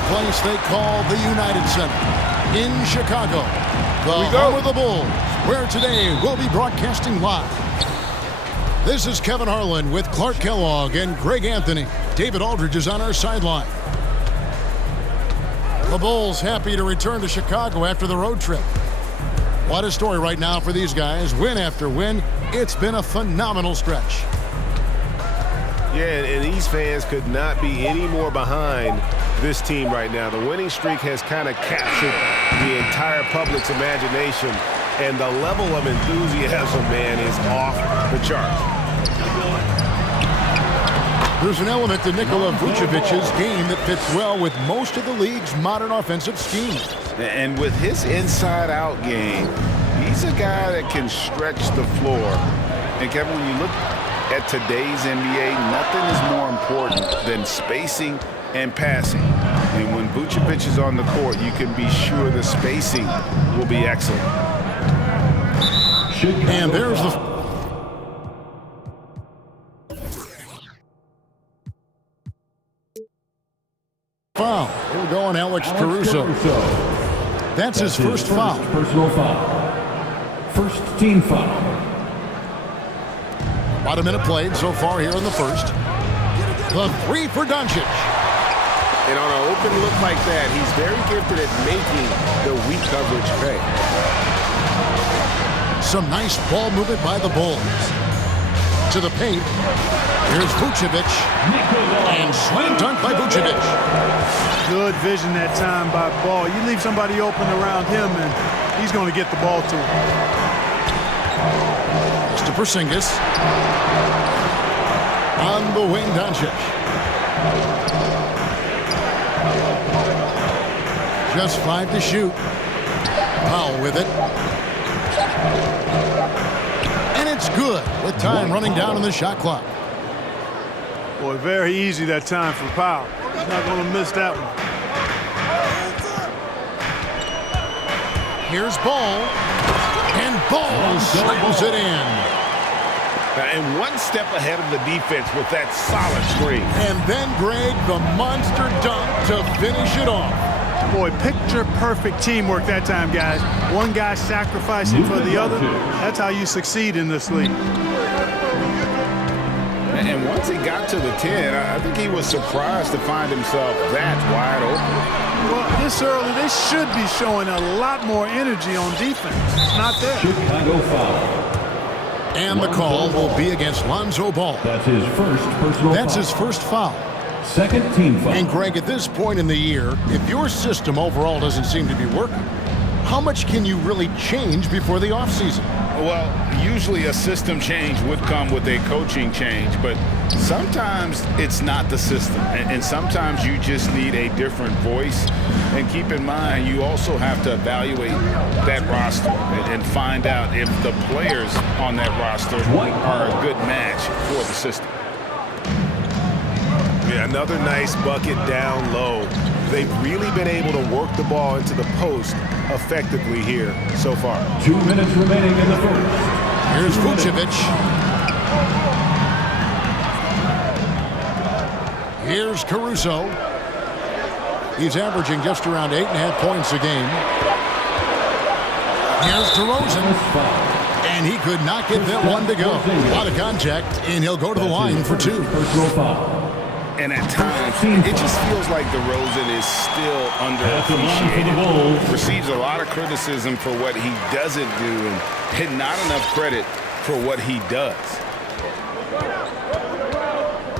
the place they call the United Center in Chicago, the home of the Bulls, where today we'll be broadcasting live. This is Kevin Harlan with Clark Kellogg and Greg Anthony. David Aldridge is on our sideline. The Bulls happy to return to Chicago after the road trip. What a story right now for these guys. Win after win. It's been a phenomenal stretch. Yeah, and these fans could not be any more behind this team right now. The winning streak has kind of captured the entire public's imagination, and the level of enthusiasm, man, is off the charts. There's an element to Nikola Vucevic's game that fits well with most of the league's modern offensive schemes. And with his inside-out game, he's a guy that can stretch the floor. And Kevin, when you look at today's NBA, nothing is more important than spacing and passing. And when Vucevic is on the court, you can be sure the spacing will be excellent. And there's the foul. Here we go on Alex Caruso. That's his first foul. Personal foul. First team foul. About a minute played so far here in the first. The three for Doncic. And on an open look like that, he's very gifted at making the weak coverage pay. Some nice ball movement by the Bulls. To the paint. Here's Vucevic. And slam dunk by Vucevic. Good vision that time by Ball. You leave somebody open around him, and he's going to get the ball to him. To Porzingis. On the wing, Doncic. Just 5 to shoot. Powell with it. And it's good with time running down on the shot clock. Boy, very easy that time for Powell. He's not going to miss that one. Here's Ball. And Ball slams it in. And one step ahead of the defense with that solid screen. And then, Greg, the monster dunk to finish it off. Boy, picture-perfect teamwork that time, guys. One guy sacrificing for the other. That's how you succeed in this league. And once he got to the 10, I think he was surprised to find himself that wide open. Well, this early, they should be showing a lot more energy on defense. It's not there. Chicago foul. And the call will be against Lonzo Ball. That's his first personal That's foul. his first foul. Second team foul. And Greg, at this point in the year, if your system overall doesn't seem to be working, how much can you really change before the offseason? Well, usually a system change would come with a coaching change, but sometimes it's not the system. And sometimes you just need a different voice. And keep in mind, you also have to evaluate that roster and find out if the players on that roster are a good match for the system. Yeah, another nice bucket down low. They've really been able to work the ball into the post effectively here so far. 2 minutes remaining in the first. Here's Vucevic. Here's Caruso. He's averaging just around 8.5 points a game. Here's DeRozan. And he could not get that one to go. A lot of contact, and he'll go to the line for 2. Personal foul. And at times, it just feels like DeRozan is still underappreciated. Receives a lot of criticism for what he doesn't do and not enough credit for what he does.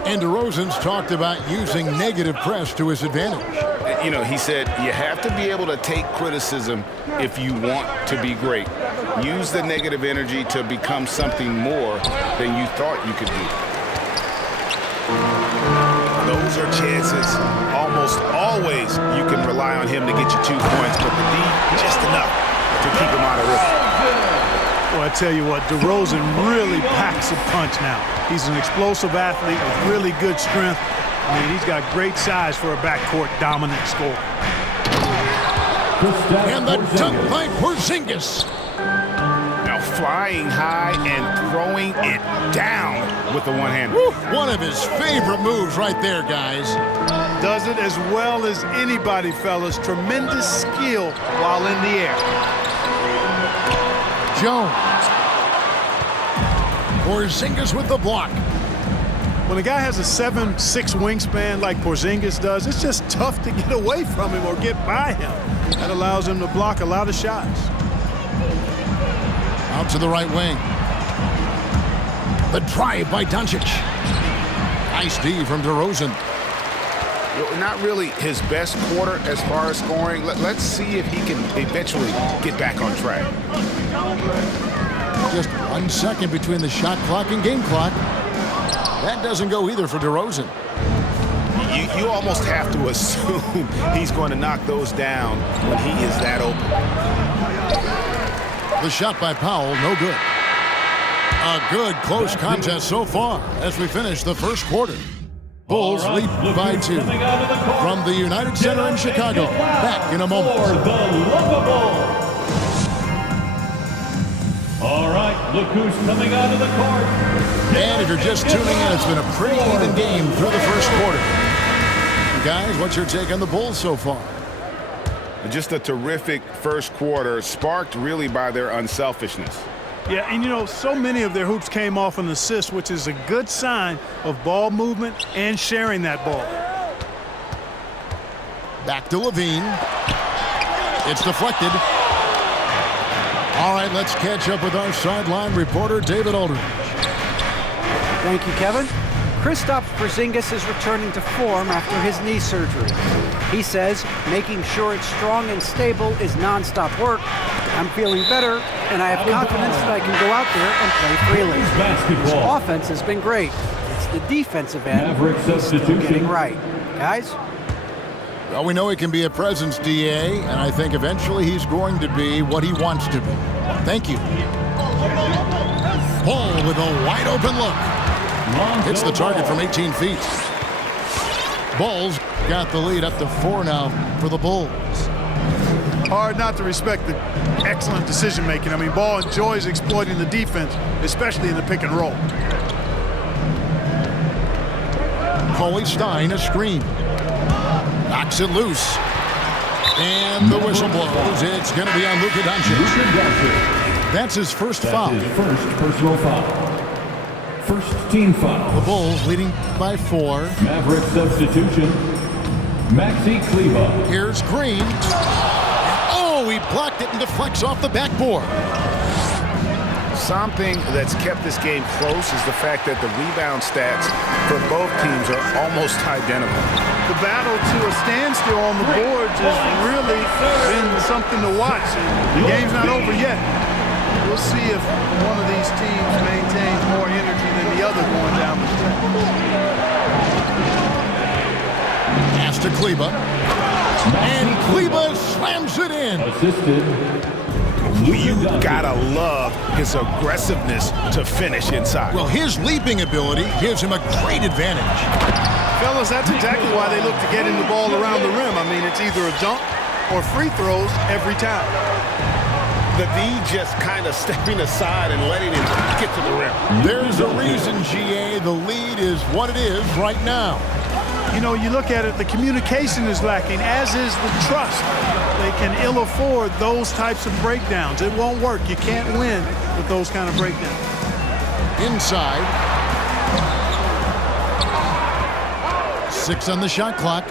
And DeRozan's talked about using negative press to his advantage. You know, he said you have to be able to take criticism if you want to be great. Use the negative energy to become something more than you thought you could do. Those are chances. Almost always you can rely on him to get you 2 points, but the D, just enough to keep him out of risk. Well, I tell you what, DeRozan really packs a punch now. He's an explosive athlete with really good strength. I mean, he's got great size for a backcourt dominant scorer. And the dunk by Porzingis. Now flying high and throwing it down. with the one-hander. One of his favorite moves right there, guys. Does it as well as anybody, fellas. Tremendous skill while in the air. Jones. Porzingis with the block. When a guy has a 7'6" wingspan like Porzingis does, it's just tough to get away from him or get by him. That allows him to block a lot of shots. Out to the right wing. The drive by Doncic. Nice D from DeRozan. Not really his best quarter as far as scoring. Let's see if he can eventually get back on track. Just 1 second between the shot clock and game clock. That doesn't go either for DeRozan. You almost have to assume he's going to knock those down when he is that open. The shot by Powell, no good. A good close contest so far as we finish the first quarter. Bulls lead by 2. From the United Center in Chicago. Back in a moment. All right, look who's coming out of the court. And if you're just tuning in, it's been a pretty even game through the first quarter. Guys, what's your take on the Bulls so far? Just a terrific first quarter, sparked really by their unselfishness. Yeah, and you know, so many of their hoops came off an assist, which is a good sign of ball movement and sharing that ball. Back to Levine. It's deflected. All right, let's catch up with our sideline reporter, David Aldridge. Thank you, Kevin. Kristaps Porzingis is returning to form after his knee surgery. He says making sure it's strong and stable is nonstop work. I'm feeling better, and I have confidence that I can go out there and play freely. His offense has been great. It's the defensive end he's still getting right. Guys? Well, we know he can be a presence, DA, and I think eventually he's going to be what he wants to be. Thank you. Paul with a wide open look. Hits the target from 18 feet. Bulls got the lead up to 4 now for the Bulls. Hard not to respect the excellent decision-making. I mean, Ball enjoys exploiting the defense, especially in the pick and roll. Coley Stein, a screen. Knocks it loose. And the whistle blows. It's going to be on Luka Doncic. That's his first foul. His first personal foul. First team foul. The Bulls leading by 4. Maverick substitution. Maxi Kleber. Here's Green. Oh, he blocked it and deflects off the backboard. Something that's kept this game close is the fact that the rebound stats for both teams are almost identical. The battle to a standstill on the boards has really been something to watch. The game's not over yet. We'll see if one of these teams maintains more energy than the other going down the stretch. Pass to Kleber. And Kleber slams it in. Assisted. You gotta love his aggressiveness to finish inside. Well, his leaping ability gives him a great advantage. Fellas, that's exactly why they look to get in the ball around the rim. I mean, it's either a dunk or free throws every time. The D just kind of stepping aside and letting him get to the rim. There's a reason, GA, the lead is what it is right now. You know, you look at it, the communication is lacking, as is the trust. They can ill afford those types of breakdowns. It won't work. You can't win with those kind of breakdowns. Inside. 6 on the shot clock.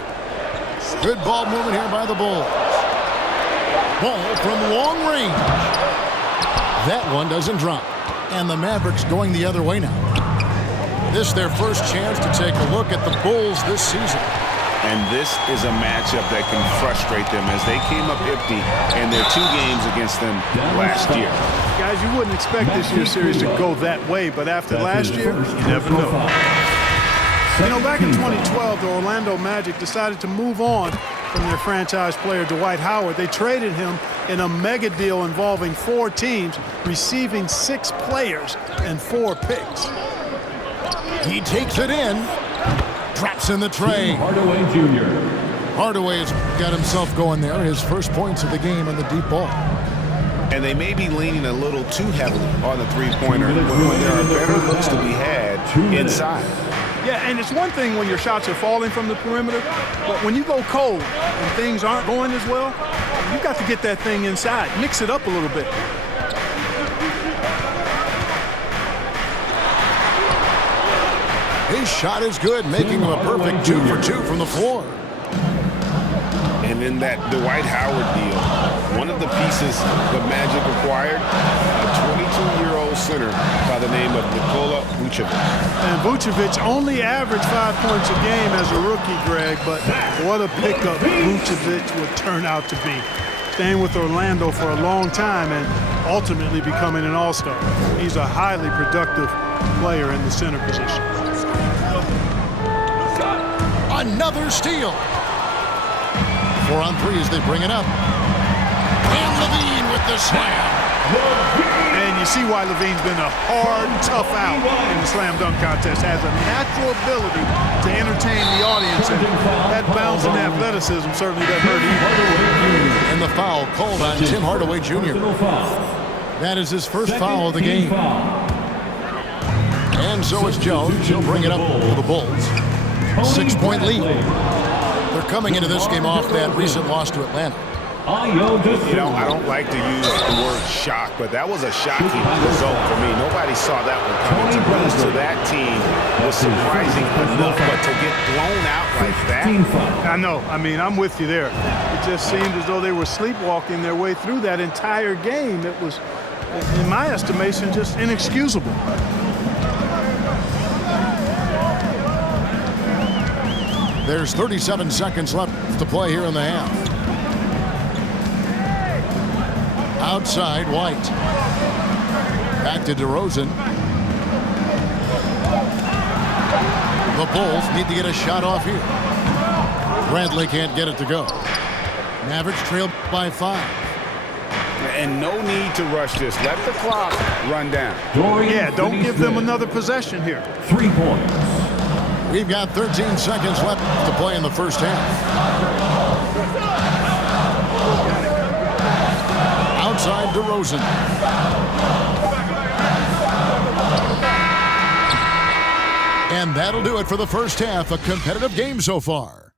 Good ball movement here by the Bulls. Ball from long range. That one doesn't drop. And the Mavericks going the other way now. This is their first chance to take a look at the Bulls this season. And this is a matchup that can frustrate them as they came up empty in their 2 games against them last year. Guys, you wouldn't expect this year's series to go that way, but after last year, you never know. You know, back in 2012, the Orlando Magic decided to move on from their franchise player Dwight Howard. They traded him in a mega deal involving 4 teams, receiving 6 players and 4 picks. He takes it in. Drops in the tray. Hardaway Jr. Hardaway's got himself going there. His first points of the game on the deep ball. And they may be leaning a little too heavily on the three-pointer when there are better looks to be had inside. Yeah, and it's one thing when your shots are falling from the perimeter, but when you go cold and things aren't going as well, you got to get that thing inside. Mix it up a little bit. His shot is good, making him a perfect 2 for 2 from the floor. And in that Dwight Howard deal, one of the pieces the Magic acquired, a 22-year-old center by the name of Nikola Vucevic. And Vucevic only averaged 5 points a game as a rookie, Greg, but what a pickup Vucevic would turn out to be. Staying with Orlando for a long time and ultimately becoming an all-star. He's a highly productive player in the center position. Another steal. 4 on 3 as they bring it up. And Levine with the slam. And you see why Levine's been a hard, tough out in the slam dunk contest. Has a natural ability to entertain the audience, and that bounce and athleticism certainly doesn't hurt either. And the foul called on Tim Hardaway Jr. That is his first foul of the game. And so is Jones. He'll bring it up for the Bulls. 6-point lead. They're coming into this game off that recent loss to Atlanta. You know, I don't like to use the word shock, but that was a shocking result for me. Nobody saw that one coming. To lose to that team was surprising enough, but to get blown out like that. I know. I mean, I'm with you there. It just seemed as though they were sleepwalking their way through that entire game. It was, in my estimation, just inexcusable. There's 37 seconds left to play here in the half. Outside, White. Back to DeRozan. The Bulls need to get a shot off here. Bradley can't get it to go. Mavericks trail by 5. And no need to rush this. Let the clock run down. Yeah, don't give them another possession here. 3 points. We've got 13 seconds left to play in the first half. Outside DeRozan. And that'll do it for the first half. A competitive game so far.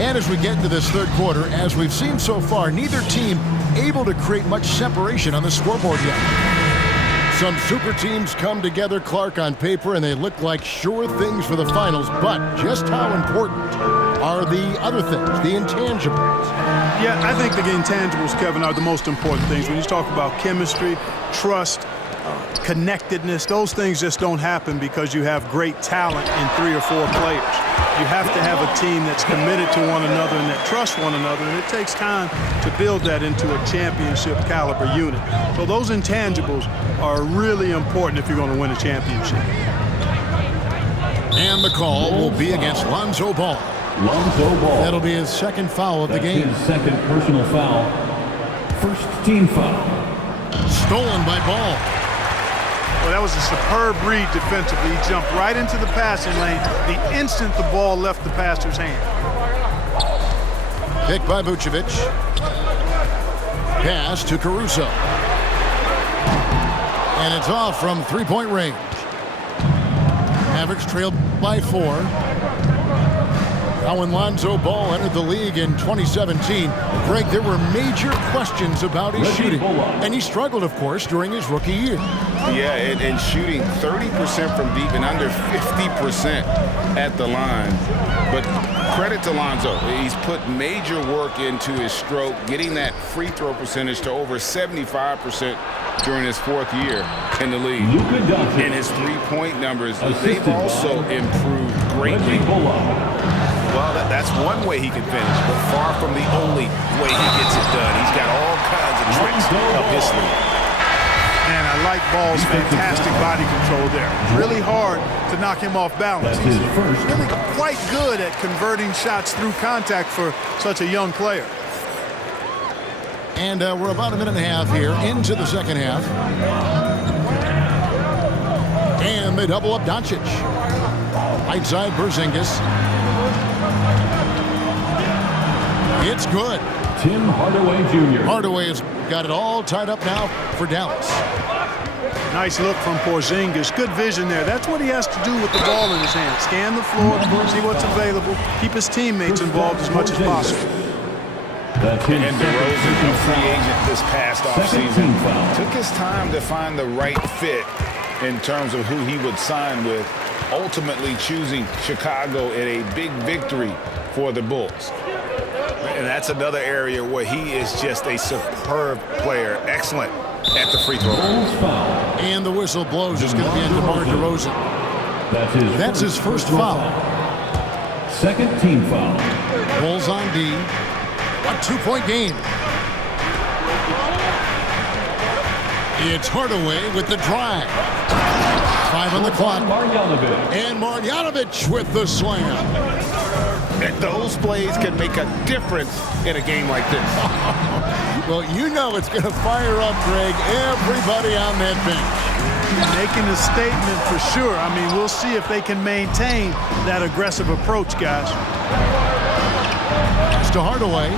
And as we get into this third quarter, as we've seen so far, neither team able to create much separation on the scoreboard yet. Some super teams come together, Clark, on paper, and they look like sure things for the finals. But just how important are the other things, the intangibles? Yeah, I think the intangibles, Kevin, are the most important things. When you talk about chemistry, trust, connectedness, those things just don't happen because you have great talent in 3 or 4 players. You have to have a team that's committed to one another and that trusts one another, and it takes time to build that into a championship caliber unit. So those intangibles are really important if you're going to win a championship. And the call will be against Lonzo Ball. Lonzo Ball. That'll be his second foul of the game. His second personal foul. First team foul. Stolen by Ball. Well, that was a superb read defensively. He jumped right into the passing lane the instant the ball left the passer's hand. Picked by Vucevic. Pass to Caruso. And it's off from 3-point range. Mavericks trailed by 4. Now when Lonzo Ball entered the league in 2017, Greg, there were major questions about his shooting. And he struggled, of course, during his rookie year. Yeah, and shooting 30% from deep and under 50% at the line. But credit to Lonzo. He's put major work into his stroke, getting that free throw percentage to over 75% during his 4th year in the league. And his 3-point numbers, they've also improved greatly. Well, that's one way he can finish, but far from the only way he gets it done. He's got all kinds of tricks up his sleeve. And I like Ball's fantastic body control there. Really hard to knock him off balance. He's really quite good at converting shots through contact for such a young player. And we're about a minute and a half here into the second half. And they double up Doncic. Right side, Porzingis. It's good. Tim Hardaway Jr. Hardaway has got it all tied up now for Dallas. Nice look from Porzingis. Good vision there. That's what he has to do with the ball in his hand. Scan the floor, see what's available, keep his teammates involved as much as possible. And DeRozan, a free agent this past offseason, took his time to find the right fit in terms of who he would sign with, ultimately choosing Chicago in a big victory for the Bulls. And that's another area where he is just a superb player. Excellent at the free throw line. And the whistle blows. It's going to be on DeMar DeRozan. That's his first foul. Second team foul. Bulls on D. A 2-point game. It's Hardaway with the drive. 5 on the clock. And Marjanovic with the slam. And those plays can make a difference in a game like this. Well, you know it's going to fire up, Greg, everybody on that bench. Making a statement for sure. I mean, we'll see if they can maintain that aggressive approach, guys. It's to Hardaway.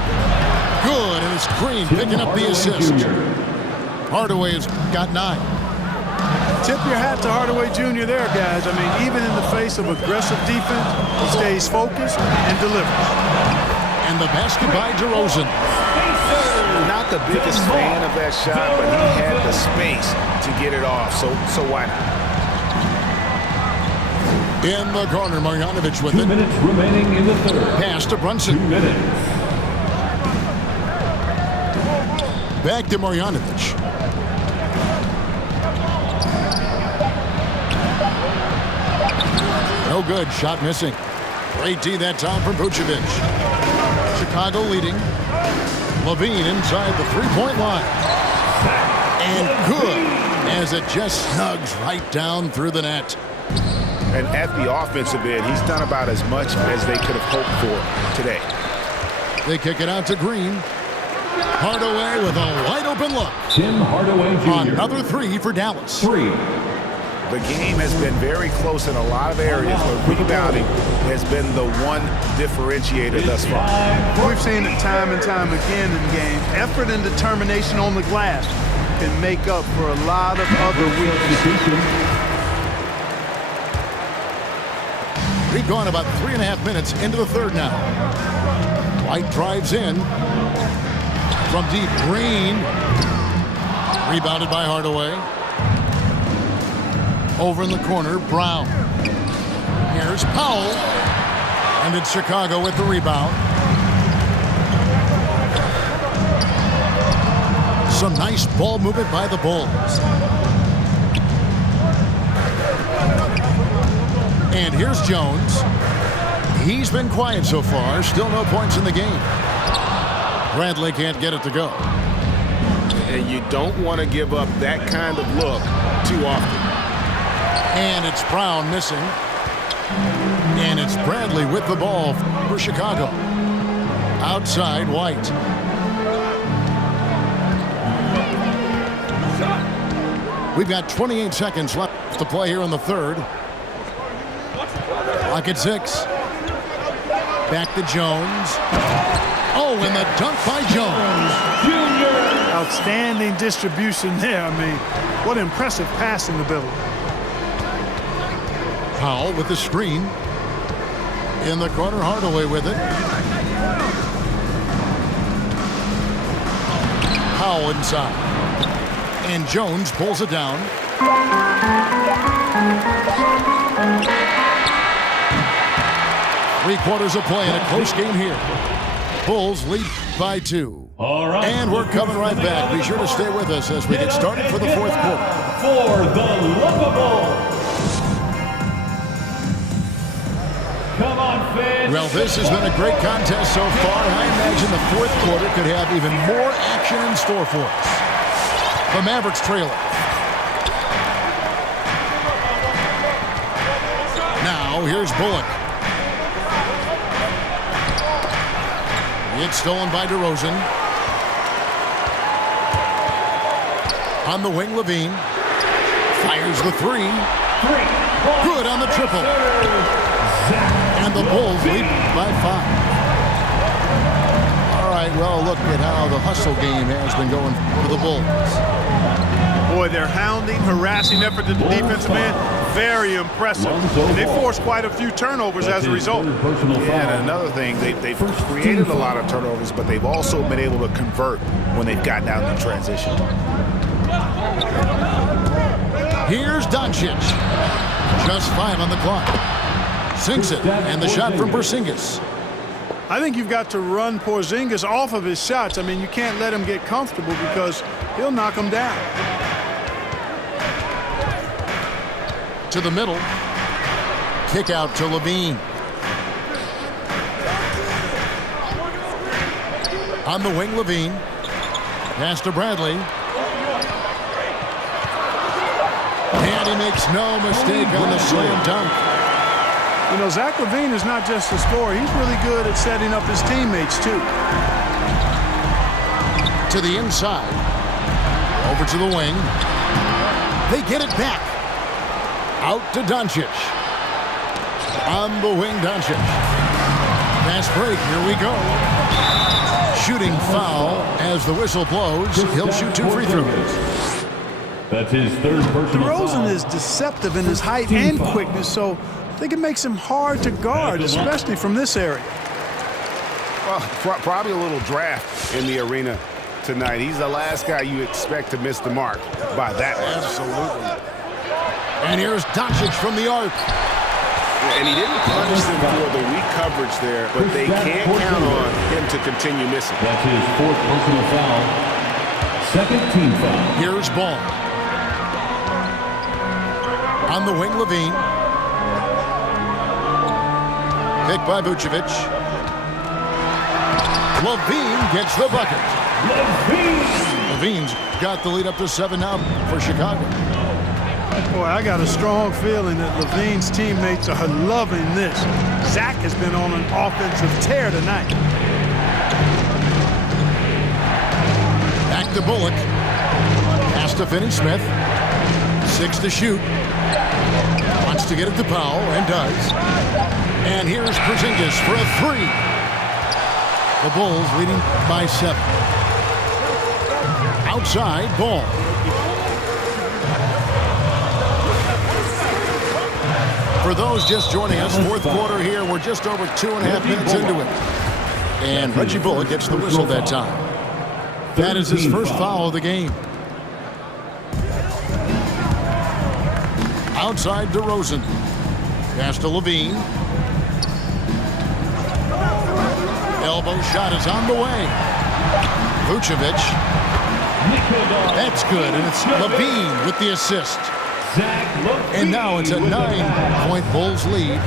Good, and it's Green picking up the assist. Hardaway has got 9. Tip your hat to Hardaway Jr. there, guys. I mean, even in the face of aggressive defense, he stays focused and delivers. And the basket by DeRozan. Not the biggest fan of that shot, but he had the space to get it off, so why not? In the corner, Marjanovic with 2 it. minutes remaining in the third. Pass to Brunson. 2 minutes. Back to Marjanovic. No good. Shot missing. Great D that time from Vucevic. Chicago leading. Levine inside the three-point line. And good as it just snugs right down through the net. And at the offensive end, he's done about as much as they could have hoped for today. They kick it out to Green. Hardaway with a wide-open look. Tim Hardaway Jr. Another 3 for Dallas. 3. The game has been very close in a lot of areas, but rebounding has been the one differentiator thus far. We've seen it time and time again in games. Effort and determination on the glass can make up for a lot of other weaknesses. We've gone about 3.5 minutes into the third now. White drives in. From deep, Green. Rebounded by Hardaway. Over in the corner, Brown. Here's Powell. And it's Chicago with the rebound. Some nice ball movement by the Bulls. And here's Jones. He's been quiet so far. Still no points in the game. Bradley can't get it to go. And you don't want to give up that kind of look too often. And it's Brown missing. And it's Bradley with the ball for Chicago. Outside, White. We've got 28 seconds left to play here in the third. Clock at 6. Back to Jones. Oh, and the dunk by Jones. Outstanding distribution there. I mean, what impressive passing ability. Powell with the screen. In the corner, Hardaway with it. Powell inside. And Jones pulls it down. 3/4 of play in a close game here. Bulls lead by 2. All right. And we're coming right back. Be sure to stay with us as we get started for the fourth quarter. For the lovable. Come on, fans. Well, this has been a great contest so far, and I imagine the fourth quarter could have even more action in store for us. The Mavericks trailing. Now, here's Bullock. It's stolen by DeRozan. On the wing, Levine. Fires the 3. Good on the triple. And the Bulls lead by 5. All right, well, look at how the hustle game has been going for the Bulls. Boy, their hounding, harassing effort to the defensive end, very impressive. And they forced quite a few turnovers as a result. Yeah, and another thing, they've created a lot of turnovers, but they've also been able to convert when they've gotten out in transition. Here's Doncic. Just 5 on the clock. Sinks it, and the shot from Porzingis. I think you've got to run Porzingis off of his shots. I mean, you can't let him get comfortable because he'll knock him down. To the middle. Kick out to Levine. On the wing, Levine. Pass to Bradley. And he makes no mistake on the slam dunk. You know, Zach LaVine is not just a scorer. He's really good at setting up his teammates, too. To the inside. Over to the wing. They get it back. Out to Doncic. On the wing, Doncic. Fast break. Here we go. Shooting foul as the whistle blows. He'll shoot 2 free throws. That's his third personal foul. DeRozan is deceptive in his height and quickness, so I think it makes him hard to guard, especially from this area. Well, probably a little draft in the arena tonight. He's the last guy you expect to miss the mark by that much. Absolutely. And here's Doncic from the arc. And he didn't punish them for the weak coverage there, but they can't count on him to continue missing. That's his fourth personal foul. Second team foul. Here's Ball. On the wing, Levine. Picked by Vucevic. Levine gets the bucket. Levine's got the lead up to 7 now for Chicago. Boy, I got a strong feeling that Levine's teammates are loving this. Zach has been on an offensive tear tonight. Back to Bullock. Pass to Finney-Smith. 6 to shoot. Wants to get it to Powell, and does. And here's Porzingis for a 3. The Bulls leading by 7. Outside, Ball. For those just joining us, fourth quarter here. We're just over 2.5 minutes into it. And Reggie Bullock gets the whistle that time. That is his first foul of the game. Outside DeRozan. Pass to Levine. Elbow shot is on the way. Vucevic. That's good, and it's Levine with the assist. And now it's a 9-point Bulls lead.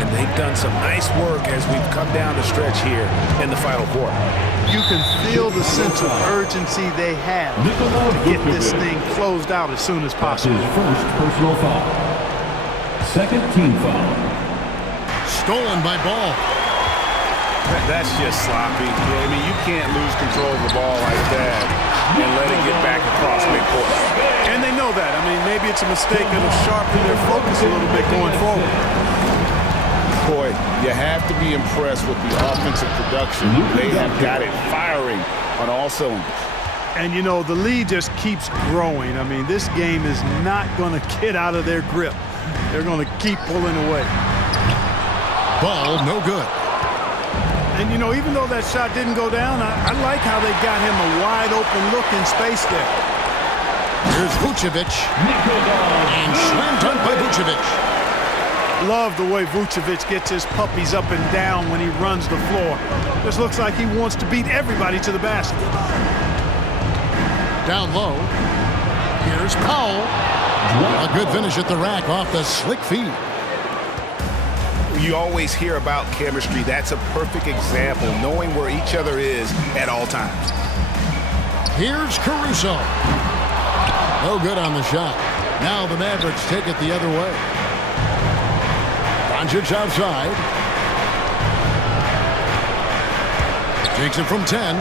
And they've done some nice work as we've come down the stretch here in the final quarter. You can feel the sense of urgency they have to get this thing closed out as soon as possible. His first personal foul. Second team foul. Stolen by Ball. That's just sloppy. I mean, you can't lose control of the ball like that and let it get back across midcourt. And they know that. I mean, maybe it's a mistake that'll sharpen their focus a little bit going forward. Boy, you have to be impressed with the offensive production. They have got it firing on all cylinders. And, you know, the lead just keeps growing. I mean, this game is not going to get out of their grip. They're going to keep pulling away. Ball, no good. And, you know, even though that shot didn't go down, I like how they got him a wide-open look in space there. Here's Vucevic. And slam dunk by Vucevic. Love the way Vucevic gets his puppies up and down when he runs the floor. This looks like he wants to beat everybody to the basket. Down low. Here's Powell. A good finish at the rack off the slick feed. You always hear about chemistry. That's a perfect example, knowing where each other is at all times. Here's Caruso. No good on the shot. Now the Mavericks take it the other way. Doncic outside. Takes it from 10.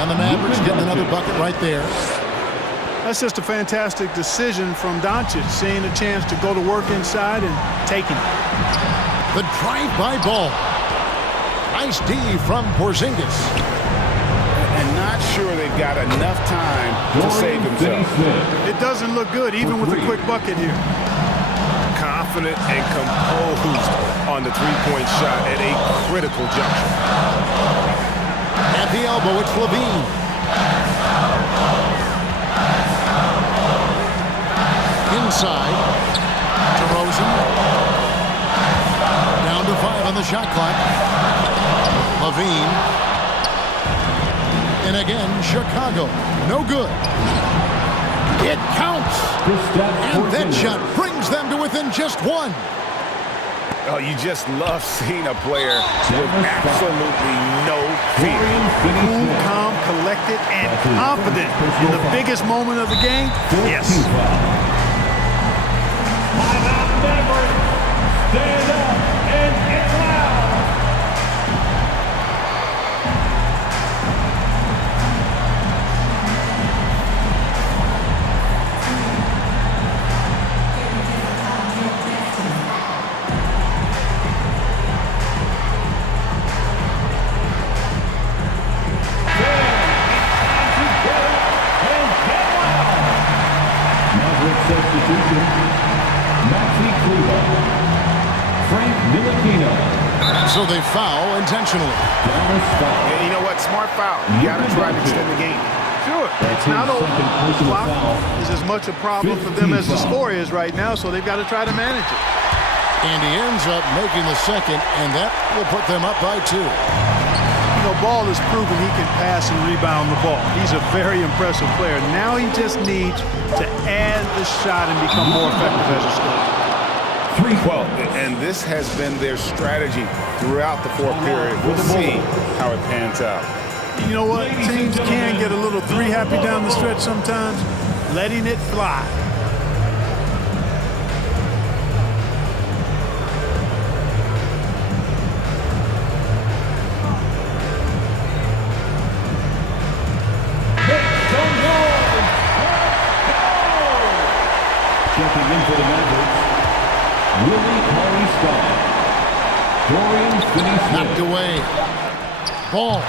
And the Mavericks getting another bucket right there. That's just a fantastic decision from Doncic, seeing a chance to go to work inside and taking it. The drive by Ball. Nice D from Porzingis. And not sure they've got enough time to save themselves. It doesn't look good, even with a quick bucket here. Confident and composed on the three-point shot at a critical juncture. At the elbow, it's Levine. Inside. DeRozan. Down to 5 on the shot clock. Levine. And again, Chicago. No good. It counts. And that shot brings them to within just one. Oh, you just love seeing a player with absolutely no fear. Cool, calm, collected, and confident in the biggest moment of the game. Yes. Stand up and get loud. Substitution, Maxi Kluber, Frank Ntilikina. So they foul intentionally. And you know what? Smart foul. You got to try to extend the game. Sure. It's not over. The clock is as much a problem for them as the score is right now, so they've got to try to manage it. And he ends up making the second, and that will put them up by 2. You know, Ball has proven he can pass and rebound the ball. He's a very impressive player. Now he just needs to add the shot and become more effective as a scorer. Well, and this has been their strategy throughout the fourth period. We'll see how it pans out. You know what? Teams can get a little three-happy down the stretch sometimes. Letting it fly. Checking in for the Mavericks, Willie Cauley-Stein. Dorian Finney-Smith. Knocked away. Ball.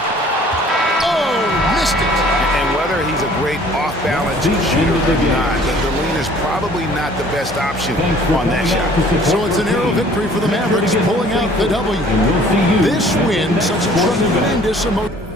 Oh, missed it. And whether he's a great off-balance shooter or not, the lean is probably not the best option on that shot. So it's a narrow victory for the Mavericks, pulling out the W. This win, such a tremendous emotion.